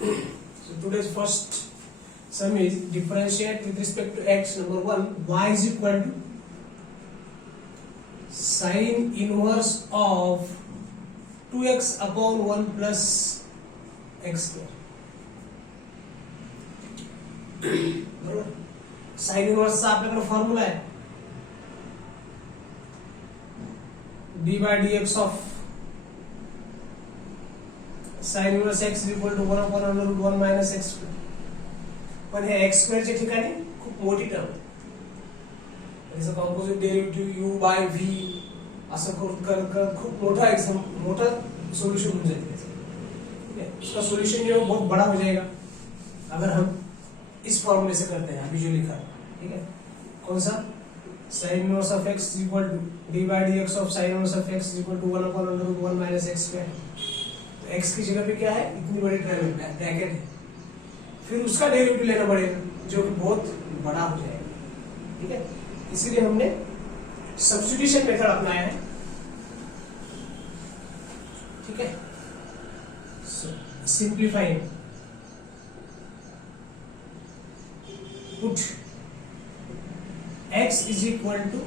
So today's first sum is differentiate with respect to x. Number 1, y is equal to sin inverse of 2x upon 1 plus x square. बरोबर. Sine इनवर्सचा आपल्याकडे formula आहे d by d x of sine inverse x is equal to 1 upon under root 1 minus x square. पण हे x स्क्वेअरच्या ठिकाणी खूप मोठी term आहे. त्याचं composite derivative u by v असं करत खूप मोटा सोल्यूशन हो जाएगा. इसका सोल्यूशन जो बहुत बड़ा हो जाएगा अगर हम इस फॉर्मूले से करते हैं. अभी जो लिखा है ठीक है, कौन सा, sin inverse of x is equal to d by dx of sin inverse of x is equal to 1 upon under root 1 minus x square. तो x की जगह पे क्या है, इतनी बड़ी ब्रैकेट है, फिर उसका डेरिवेटिव लेना पड़ेगा जो कि बहुत बड़ा हो जाएगा. ठीक है, इसीलिए हमने सब्स्टिट्यूशन मेथड अपनाया है. ठीक है, simplifying, put x is equal to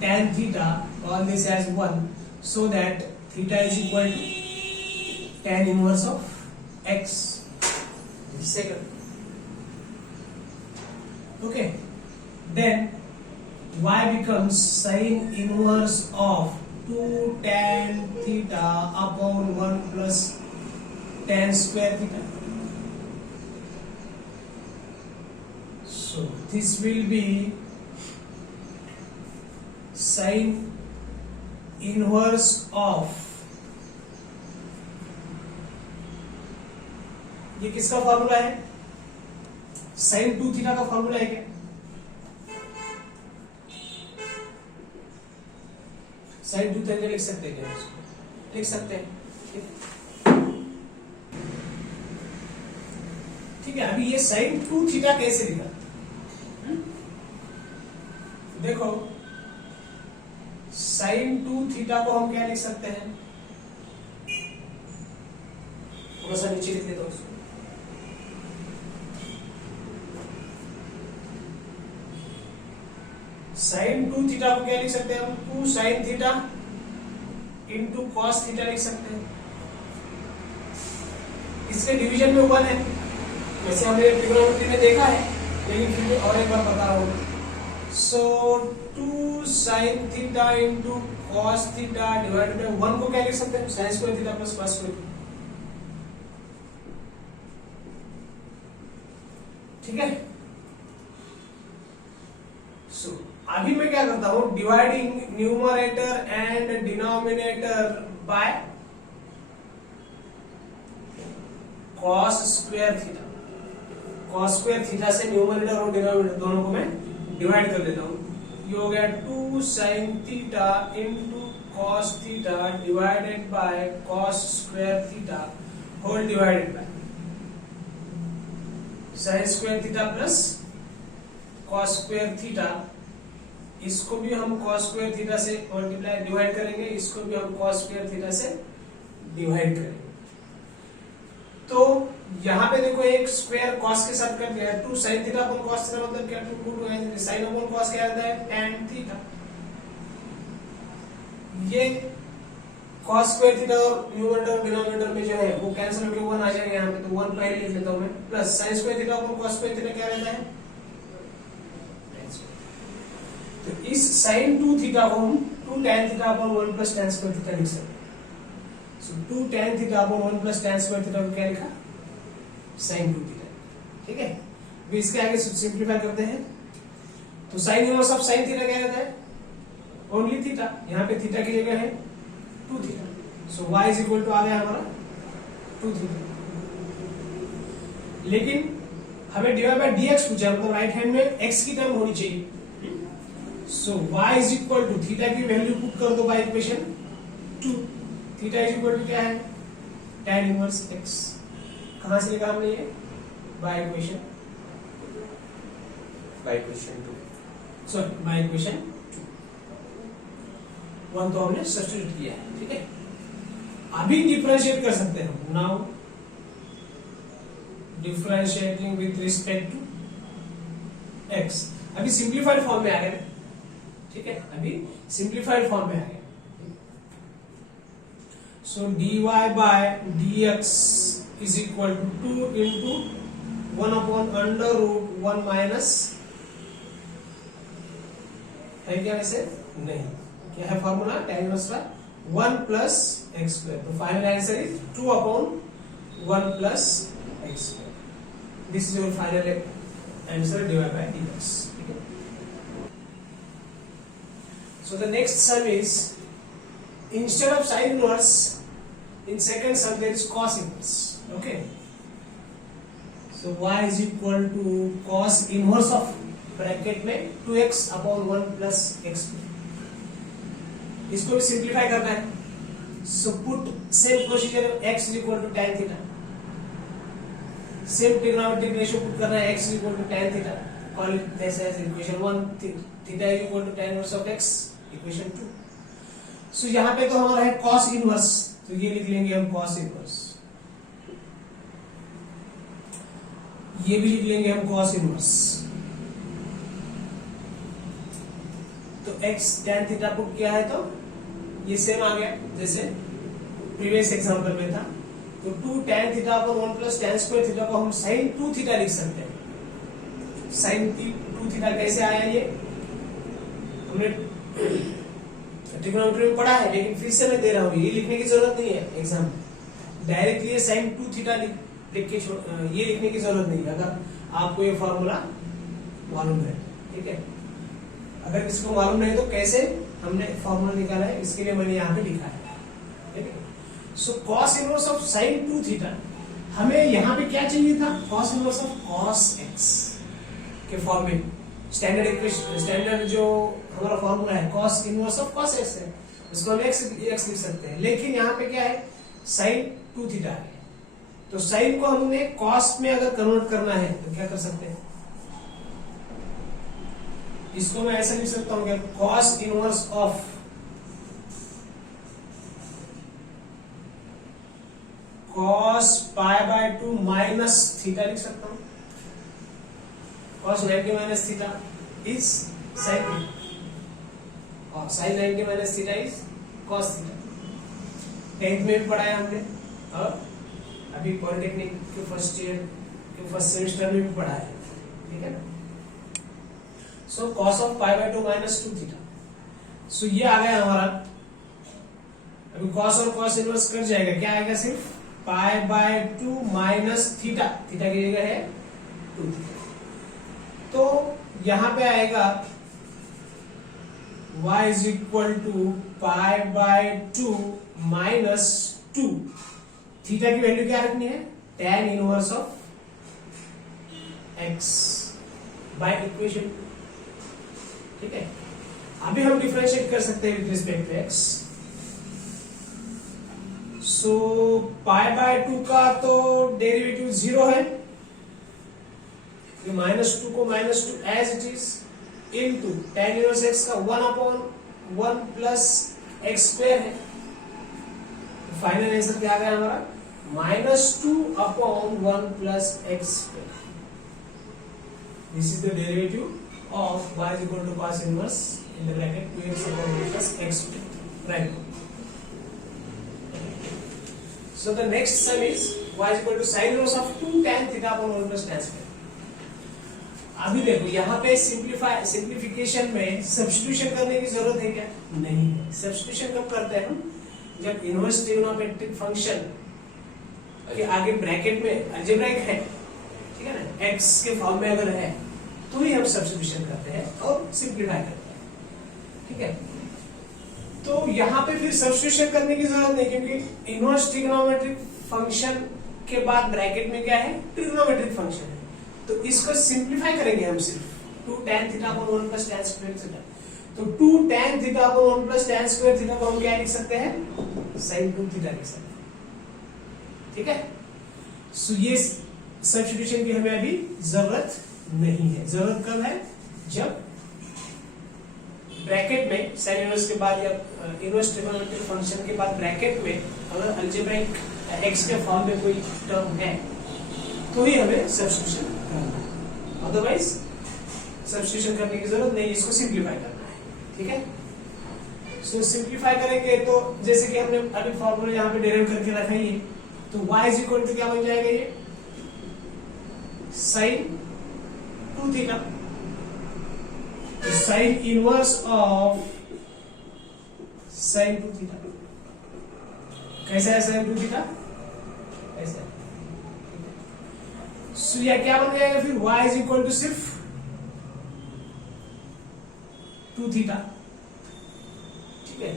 tan theta, call this as 1, so that theta is equal to tan inverse of x. Second, okay, then y becomes sin inverse of 2 tan theta upon 1 plus tan square theta. So this will be sin inverse of, ये किसका formula है, sin 2 theta का formula है क्या? sin 2 theta लिख सकते हैं क्या इसको? लिख सकते हैं. ठीक है, अभी ये sin 2 थीटा कैसे लिखा देखो. sin 2 थीटा को हम क्या लिख सकते हैं, थोड़ा सा नीचे लिख देता हूं उसको. sin 2 थीटा को क्या लिख सकते हैं हम, 2 sin theta into cos theta लिख सकते हैं. इसके डिवीजन में 1 है, वैसे हमने ट्रिग्नोमेट्री में देखा है, लेकिन फिर भी और एक बार बता रहा हूं. सो 2 sin theta into cos theta divided bye 1 को क्या लिख सकते हैं, sin square theta plus cos square. ठीक है. सो अभी मैं क्या करता हूं, dividing numerator and denominator by cos square theta. cos square theta से न्यूमरेटर और डिनोमिनेटर दोनों को मैं डिवाइड कर देता हूं. ये हो गया 2 sin theta into cos theta divided by cos square theta whole divided by sin square theta plus cos square theta. इसको भी हम cos स्क्वायर थीटा से मल्टीप्लाई डिवाइड करेंगे, इसको भी हम cos स्क्वायर थीटा से डिवाइड करेंगे. तो यहाँ पे देखो एक स्क्वायर cos के साथ कर दिया है, 2 sin theta upon cos theta मतलब क्या, 2 sin अपॉन cos क्या आता है, tan थीटा. ये cos स्क्वायर थीटा और न्यूमरेटर और डिनोमिनेटर में जो है वो कैंसिल होकर 1 आ जाएगा यहाँ पे, तो 1 पहले लिख लेता हूँ मैं, plus sin square theta upon cos square theta क्या रहता है. तो इस sin 2 थीटा को हम 2 tan theta upon 1 plus tan square theta लिख सकते हैं. सो 2 tan theta upon 1 plus tan square theta को क्या लिखा, sin 2 थीटा. ठीक है, अभी इसके आगे सिंपलीफाई करते हैं. तो sin inverse of sin theta क्या रहता है, ओनली थीटा. यहाँ पे थीटा की जगह है 2 theta. So y is equal to आ गया हमारा 2 थीटा. लेकिन हमें डिवाइड बाय dx पूछा, मतलब राइट हैंड में x की टर्म होनी चाहिए. So y is equal to theta की वैल्यू पुट कर दो by equation 2. Theta is equal to क्या है, tan इनवर्स x. कहां से निकाला हमने ये, bye equation 2, sorry by equation 1 तो हमने सब्स्टिट्यूट किया है. ठीक है, अभी डिफरेंशिएट कर सकते हैं. Now differentiating with respect to x। अभी सिंप्लीफाइड फॉर्म में आ गए, ठीक है, अभी सिंप्लीफाइड फॉर्म में आ गए। So dy by dx is equal to 2 into 1 upon under root 1 minus, है क्या वैसे? नहीं, क्या है फॉर्मूला? tan इनवर्स का 1 प्लस एक्स स्क्वायर। तो final answer is 2 upon 1 plus x square. This is your final answer dy by dx। So the next sum is, instead of sin inverse, in second sum there is cos inverse. Okay. So y is equal to cos inverse of bracket में 2x upon 1 plus x। इसको भी simplify करना है। So put same procedure, x is equal to tan theta। Same trigonometric ratio put करना है, x is equal to tan theta। Call it this as equation 1, theta is equal to tan inverse of x, equation 2। सो यहाँ पे तो हमारा है cos inverse, तो ये लिख लेंगे हम cos इनवर्स, ये भी लिख लेंगे हम cos इनवर्स। तो x tan थीटा पुट किया है तो ये सेम आ गया जैसे प्रीवियस एग्जांपल में था। तो 2 tan theta upon 1 plus tan square theta को हम sin 2 थीटा लिख सकते हैं। sin 2 थीटा कैसे आया? ये हमने ट्रिग्नोमेट्री में पढ़ा है, लेकिन फिर से मैं दे रहा हूँ, ये लिखने की जरूरत नहीं है एग्जाम में। डायरेक्टली ये sin 2 थीटा लिख के ये लिखने की जरूरत नहीं है अगर आपको ये फॉर्मूला मालूम है, ठीक है। अगर इसको मालूम नहीं तो कैसे हमने फॉर्मूला निकाला है, इसके लिए मैंने यहाँ पे लिखा है, ठीक है। So cos inverse of sin 2 theta, हमें यहाँ पे क्या चाहिए था? cos inverse of cos x के फॉर्म में। स्टैंडर्ड इक्वेशन, स्टैंडर्ड जो हमारा फॉर्मूला है cos inverse of cos x है, उसको हम x लिख सकते हैं। लेकिन यहाँ पे क्या है? sin 2 थीटा है, तो sin को हमने cos में अगर कन्वर्ट करना है तो क्या कर सकते हैं? इसको मैं ऐसा लिख सकता हूँ क्या? cos inverse of cos pi by 2 minus theta लिख सकता हूँ। cos 90 minus theta is sin theta और sin 90 minus theta is cos theta. 10th में भी पढ़ा है हमने और अभी पॉलिटेक्निक के फर्स्ट ईयर के फर्स्ट सेमेस्टर में भी पढ़ा है, ठीक है। So cos of pi by 2 minus 2 theta. So ये आ गया हमारा। अभी cos और cos इनवर्स कर जाएगा, क्या आएगा? सिर्फ पाई बाय 2 माइनस थीटा, थीटा की जगह है 2 थीटा। तो यहां पे आएगा y is equal to pi by 2 minus 2। Theta की वैल्यू क्या रखनी है? tan inverse of x by equation, ठीक है। अभी हम डिफरेंशिएट कर सकते हैं with respect to x। So pi by 2 का तो डेरिवेटिव 0 है, -2 को -2 as it is into tan inverse x का 1 अपॉन 1 प्लस x स्क्वायर है। फाइनल आंसर क्या आ गया हमारा? -2 upon 1 plus x square. This is the derivative of y is equal to cos inverse in the bracket 2x upon 1 plus x square, right. So the next sum is y is equal to sin inverse of 2 tan theta upon 1 plus tan square। अभी देखो यहाँ पे simplification में substitution करने की जरूरत है क्या? नहीं है। सब्स्टिट्यूशन कब करते हैं हम? जब इनवर्स ट्रिग्नोमेट्रिक फंक्शन के आगे ब्रैकेट में अलजेब्राइक है, ठीक है ना, x के फॉर्म में अगर है तो ही हम सब्स्टिट्यूशन करते हैं और सिंप्लीफाई करते हैं, ठीक है। तो यहाँ पे फिर सब्स्टिट्यूशन करने की जरूरत नहीं, क्योंकि इनवर्स ट्रिग्नोमेट्रिक फंक्शन के बाद ब्रैकेट में क्या है? ट्रिग्नोमेट्रिक फंक्शन है। तो इसको सिंप्लीफाई करेंगे हम सिर्फ 2 tan theta upon 1 plus tan square theta. तो 2 tan theta upon 1 plus tan square theta को हम क्या लिख सकते हैं? sin 2 थीटा लिख सकते हैं, ठीक है। सो ये सब्स्टिट्यूशन की हमें अभी जरूरत नहीं है। जरूरत कब है? जब ब्रैकेट में sin इनवर्स के बाद या इनवर्स ट्रिग्नोमेट्रिक फंक्शन के बाद ब्रैकेट में अगर अलजेब्राइक x के फॉर्म में कोई टर्म है तो ही हमें सब्स्टिट्यूशन करना है, अदरवाइज सब्स्टिट्यूशन करने की जरूरत नहीं, इसको सिंप्लीफाई करना है। ठीक है, सो सिंप्लीफाई करेंगे तो जैसे कि हमने अभी फॉर्मूला यहाँ पे डेराइव करके रखा ही है, तो y इज इक्वल टू क्या बन जाएगा, ये sine 2 theta, sine inverse of sine 2 theta. कैसा है साइन 2 थीटा, ऐसा है। सो यह क्या बन जाएगा फिर, y इज इक्वल टू सिर्फ 2 थीटा। ठीक है,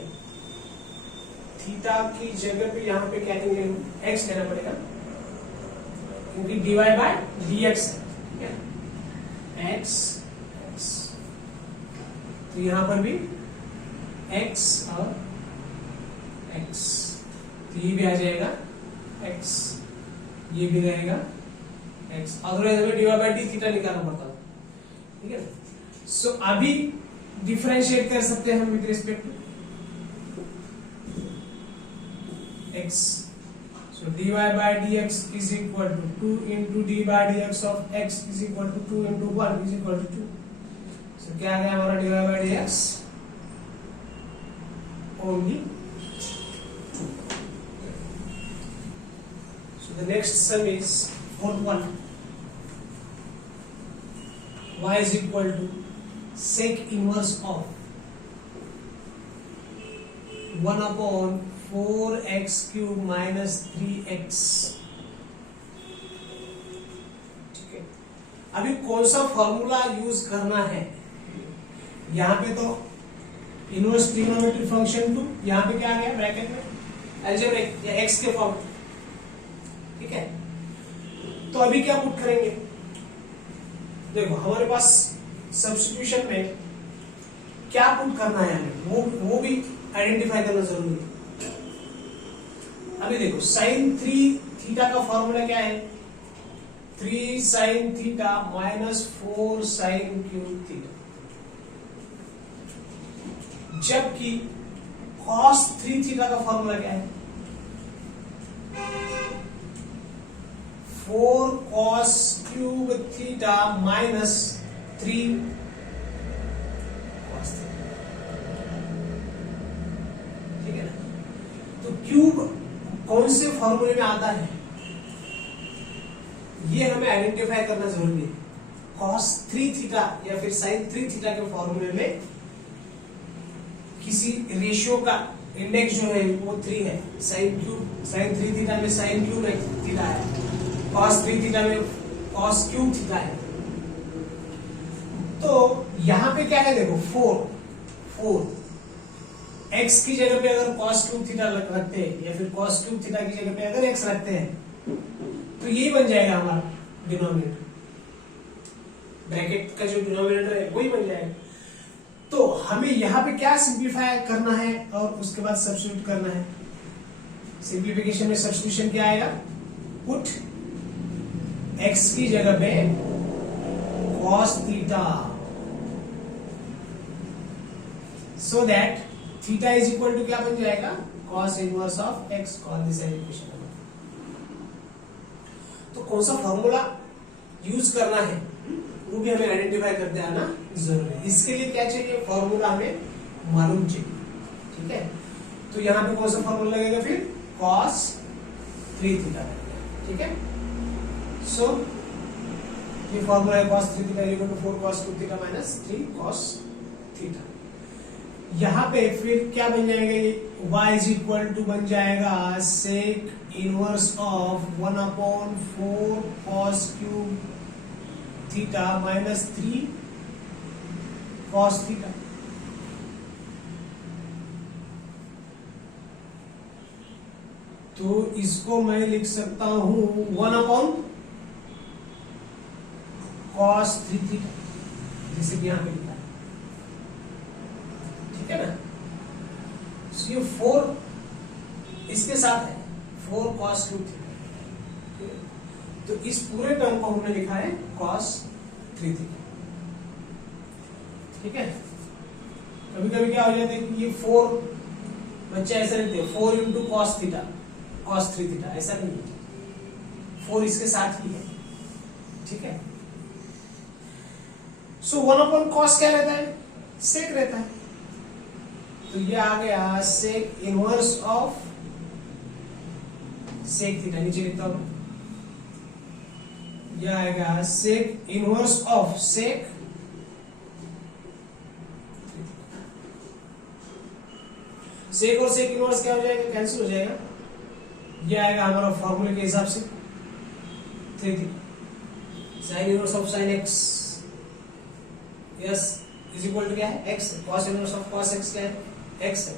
थीटा की जगह पे यहां पे क्या लेंगे, x लेना पड़ेगा क्योंकि dy बाय dx है। ठीक है, x तो यहां पर भी x और x, तो ये भी आ जाएगा x, ये भी रहेगा x, अदरवाइज हमें dy बाय d थीटा निकालना पड़ता। ठीक है, सो अभी डिफरेंशिएट कर सकते हैं हम with respect to x, so dy by dx is equal to 2 into d by dx of x is equal to 2 into 1 is equal to 2, so क्या आ गया हमारा dy by dx only 2। so the next sum is fourth one, y is equal to sec inverse of 1 upon 4x cube minus 3x। ठीक है, अभी कौन सा formula use करना है, यहां पे तो इनवर्स ट्रिग्नोमेट्री फंक्शन टू, यहां पे क्या आ गया ब्रैकेट में अलजेब्रिक या x के फॉर्म। ठीक है, तो अभी क्या पुट करेंगे, देखो हमारे पास सब्स्टिट्यूशन में क्या पुट करना है हमें, वो भी आइडेंटिफाई करना जरूरी है। अभी देखो साइन 3 थीटा का फॉर्मूला क्या है, 3 sine theta minus 4 sine cube theta, जबकि कॉस 3 थीटा का फॉर्मूला क्या है, 4 cos cube theta minus 3 cos theta. ठीक है ना, तो क्यूब कौन से फॉर्मूले में आता है ये हमें आइडेंटिफाई करना जरूरी है। कॉस 3 थीटा या फिर साइन 3 थीटा के फॉर्मूले में किसी रेशियो का इंडेक्स जो है वो 3 है, साइन 3 थीटा में साइन क्यूब थीटा है, कॉस 3 थीटा में कॉस क्यूब थीटा है। तो यहां पे क्या है, देखो 4 x की जगह पे अगर cos क्यूब थीटा रखते हैं या फिर cos क्यूब थीटा की जगह पे अगर x रखते हैं तो यही बन जाएगा हमारा डिनोमिनेटर, ब्रैकेट का जो डिनोमिनेटर है वही बन जाएगा। तो हमें यहाँ पे क्या सिंप्लीफाई करना है और उसके बाद सब्स्टिट्यूट करना है। सिंप्लीफिकेशन में सब्स्टिट्यूशन क्या आएगा, पुट x की जगह पे cos theta so that theta is equal to क्या बन जाएगा, cos inverse of x, call this as equation number. तो कौन सा फॉर्मूला यूज करना है वो भी हमें आइडेंटिफाई करते आना जरूरी है। इसके लिए क्या चाहिए, फॉर्मूला हमें मालूम चाहिए। ठीक है, तो यहाँ पे कौन सा फॉर्मूला लगेगा फिर, cos 3 थीटा। ठीक है, सो ये फॉर्मूला है cos 3 theta equal to 4 cos 2 theta minus 3 cos theta. यहाँ पे फिर क्या बन जाएगा, ये y इज इक्वल टू बन जाएगा sec inverse of 1 upon 4 cos cube theta minus 3 cos theta. तो इसको मैं लिख सकता हूं 1 अपॉन cos 3 थीटा, जैसे कि यहां पे लिखा है। ठीक है ना, ये 4 इसके साथ है 4 cos क्यूब थीटा, तो इस पूरे टर्म को हमने लिखा है cos 3 थीटा। ठीक है, कभी कभी क्या हो जाता है कि ये 4 बच्चे ऐसा लिखते हैं 4 into cos theta cos 3 theta, ऐसा नहीं है, 4 इसके साथ ही है। ठीक है। सो 1 कॉस क्या रहता है, सेक रहता है, तो ये आ गया sec inverse of sec theta, नीचे लिखता हूं, यह आएगा सेक इनवर्स ऑफ सेक सेक और सेक इनवर्स क्या हो जाएगा, कैंसिल हो जाएगा, ये आएगा हमारा फॉर्मूले के हिसाब से 3 sine inverse of sine x yes is equal to क्या है, x. Cos inverse of cos x क्या है, एक्स है।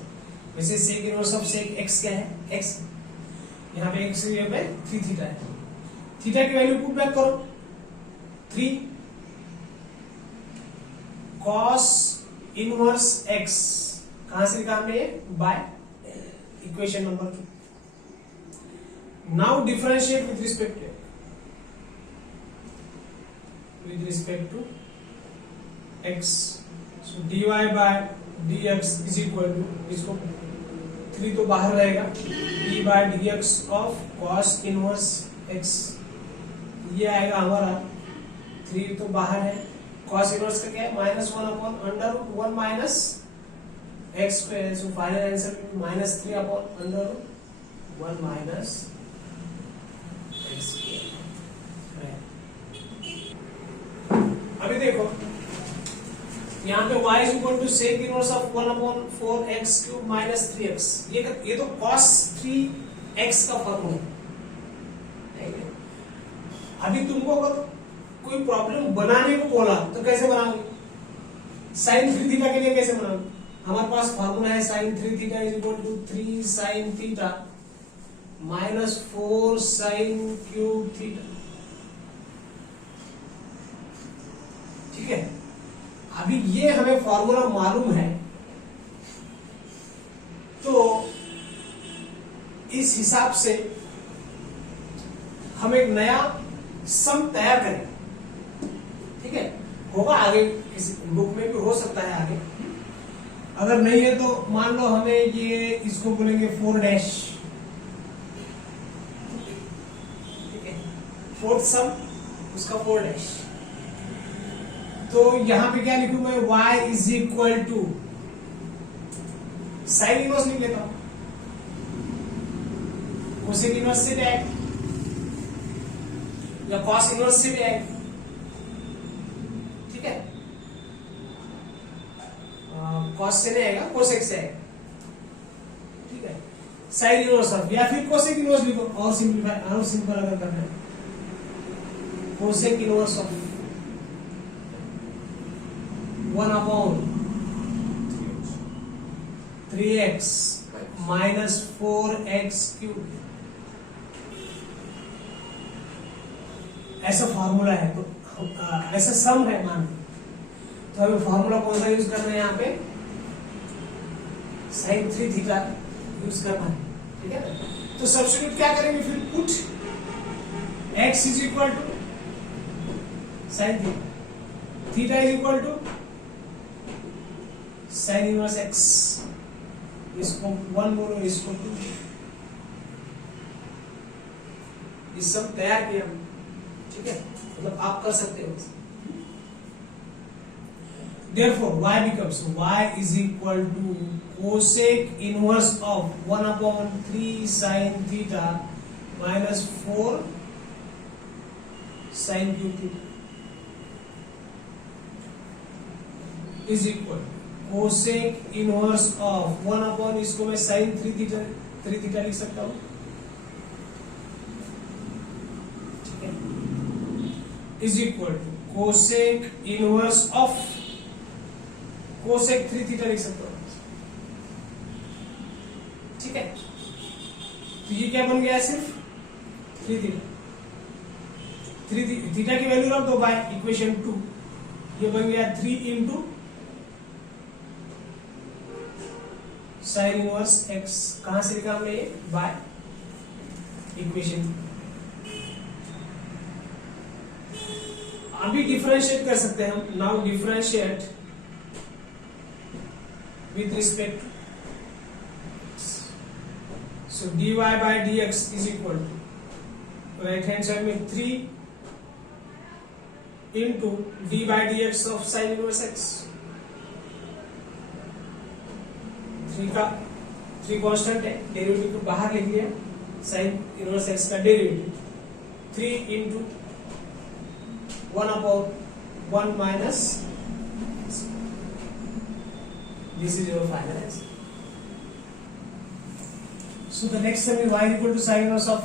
वैसे sec inverse of sec x क्या है, एक्स। यहाँ पे एक्स पे 3 थीटा है, थीटा की वैल्यू पुट बैक करो, 3 कॉस इनवर्स एक्स, कहां से निकाल रहे हैं, by equation number 2। Now differentiate with respect to x, so dy by dx is equal to, इसको 3 तो बाहर रहेगा, d by dx of cos inverse x, ये आएगा हमारा 3 तो बाहर है, cos इनवर्स का क्या है, -1/√1 minus x square, so final answer -3/√1 minus x square. अभी देखो यहाँ पे y is equal to sec inverse of 1/4x³ minus 3x, ये तो cos 3x का फॉर्मूला है। अभी तुमको अगर कोई प्रॉब्लम बनाने को बोला तो कैसे बनाओगे, sin 3 थीटा के लिए कैसे बनाओगे, हमारे पास फॉर्मूला है sin 3 theta is equal to 3 sin theta minus 4 sin³ theta, ठीक है। अभी ये हमें फॉर्मूला मालूम है, तो इस हिसाब से हम एक नया सम तैयार करें, ठीक है। होगा आगे किसी बुक में भी हो सकता है आगे, अगर नहीं है तो मान लो हमें ये इसको बोलेंगे 4 ठीक है, 4th सम उसका 4 तो यहां पे क्या लिखूं मैं, y is equal to sine inverse लिख लेता हूं, कोसेक इनवर्स से भी आएगा या कॉस इनवर्स से भी आएगा, ठीक है। कॉस से नहीं आएगा, कोसेक से आएगा, ठीक है। साइन इनवर्स ऑफ, या फिर कोसेक इनवर्स लिखो, और सिंपलीफाई और सिंपल अगर करना है, cosec inverse of 1/3x minus 4x³, ऐसा फॉर्मूला है, तो ऐसा सम है मान, तो हमें फॉर्मूला कौन सा यूज करना है, यहाँ पे sin 3 थीटा यूज करना है, ठीक है। तो सब्स्टिट्यूट क्या करेंगे फिर, put x is equal to sin theta is equal to sine inverse x, इसको 1 बोलो, इसको 2, ये सब तैयार किया, ठीक है, मतलब आप कर सकते हो। Therefore y becomes, y is equal to cosec inverse of 1/3 sin theta minus 4 sin³ theta is equal cosec inverse of 1/, इसको मैं साइन 3 थीटा लिख सकता हूं, ठीक है, is equal to cosec inverse of cosec 3 theta लिख सकता हूं, ठीक है। तो ये क्या बन गया, सिर्फ 3 थीटा, 3 थीटा की वैल्यू रख दो बाय इक्वेशन 2, ये बन गया 3 इंटू साइन इनवर्स x, कहां से निकाल रहे हैं, बाय इक्वेशन। अभी डिफरेंशिएट कर सकते हैं हम, now differentiate with respect, so dy by dx is equal to, right hand side में 3 into d by d x of sine inverse x. 3 constant है, डेरिवेटिव को बाहर लिख लिया, साइन इनवर्स एक्स का derivative 3 into 1/1 minus, this is your final answer. So the next sum is y equal to sine inverse of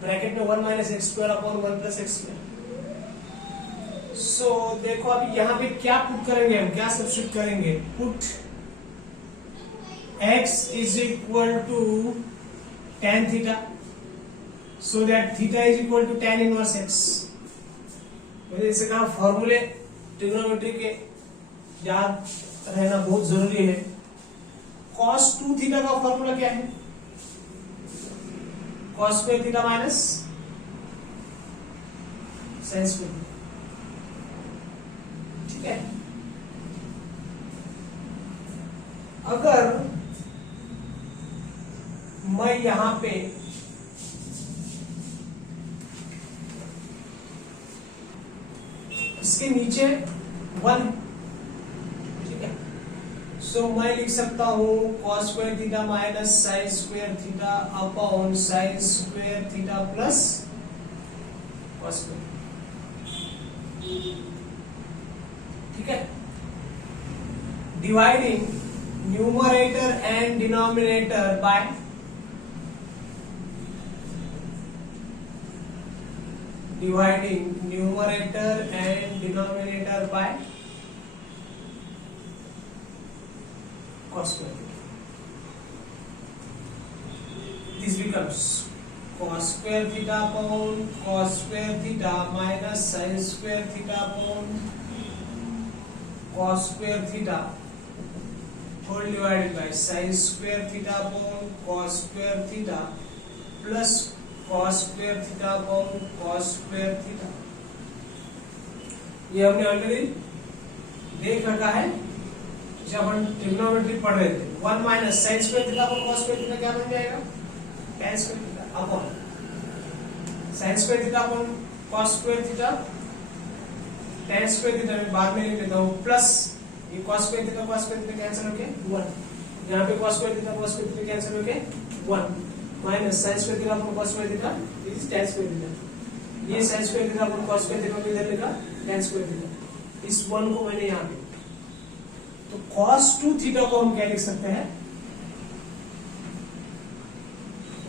bracket में 1 minus x square upon 1 plus x square. So देखो अभी यहाँ पे क्या put करेंगे, हम क्या सब्स्टिट्यूट करेंगे, put x is equal to tan theta, so that theta is equal to tan inverse x। मैंने इसे कहा फॉर्मूले ट्रिग्नोमेट्री के याद रहना बहुत जरूरी है। cos 2 थीटा का फॉर्मूला क्या है, cos square theta minus sin square, ठीक है। अगर मैं यहां पे इसके नीचे 1, ठीक है, सो मैं लिख सकता हूं cos square theta minus sin square theta upon sin square theta plus cos square, ठीक है। Dividing numerator and denominator by dividing numerator and denominator by cos square. This becomes cos square theta upon cos square theta minus sin square theta upon cos square theta whole divided by sin square theta upon cos square theta plus cos square theta upon cos square theta. ये हमने already देख रखा है जब हम trigonometry पढ़ रहे थे। 1 minus sin square theta upon cos square theta क्या बन जाएगा, tan square theta upon sin square theta upon cos square theta, tan square theta मैं बाद में लिख देता हूँ, प्लस ये cos स्क्वायर थीटा कैंसिल हो गया 1, यहाँ पे cos स्क्वायर थीटा कैंसिल हो गया 1 minus sin square theta upon cos square theta is tan square theta. ये sin square theta upon cos square theta इधर लिखा tan स्क्वायर थीटा, इस 1 को मैंने यहाँ पे, तो cos 2 थीटा को हम क्या लिख सकते हैं,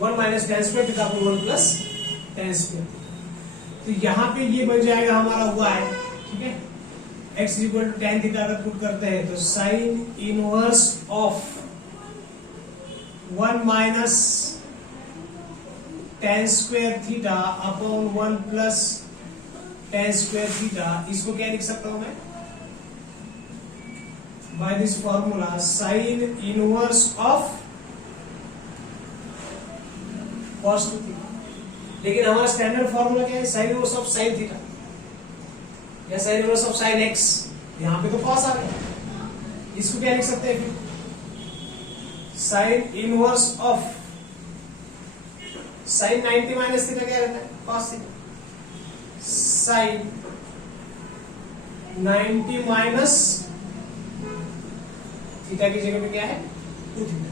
1 minus tan square theta upon 1 plus tan square. तो यहाँ पे ये बन जाएगा हमारा y, ठीक है। x equal to tan theta अगर पुट करते हैं तो sin inverse of 1 minus tan square theta upon 1 plus tan square theta, इसको क्या लिख सकता हूं मैं, by this formula sin inverse of cos 2 theta. लेकिन हमारा स्टैंडर्ड फॉर्मूला क्या है, sin inverse of sin theta या sin inverse of sin x, यहां पे तो cos आ गया, इसको क्या लिख सकते हैं फिर, sin inverse of sin 90 minus theta क्या रहता है, cos theta, sin 90 minus theta की जगह पे क्या है 2 theta.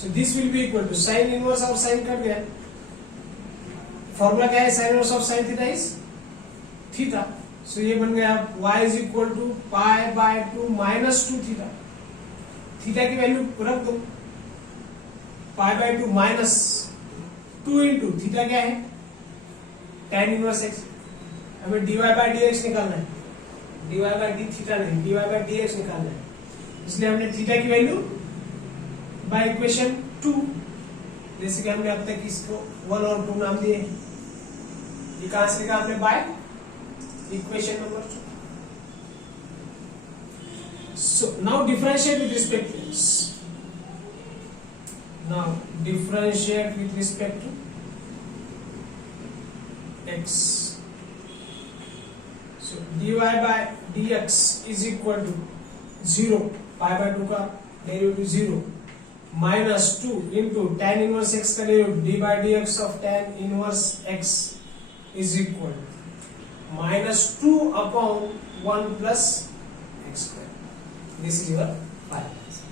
So this will be equal to sin inverse of sin cut गया, फॉर्मूला क्या है, sin inverse of sin theta is theta. So ये बन गया y is equal to pi by 2 minus 2 theta, theta की वैल्यू रख दो, pi by 2 minus 2 into theta क्या है tan इनवर्स x। हमें dy बाय dx निकालना है, dy बाय d थीटा नहीं, dy बाय dx निकालना है, इसलिए हमने थीटा की वैल्यू बाय इक्वेशन 2, जैसे कि हमने अब तक इसको 1 और 2 नाम दिए, ये कहां से लिखा आपने, bye equation number 2। So now differentiate with respect to x. Now differentiate with respect to x. So dy by dx is equal to 0, pi by 2 का derivative 0 minus 2 into tan inverse x का derivative d by dx of tan inverse x is equal to minus 2 upon 1 plus x square. This is your final answer.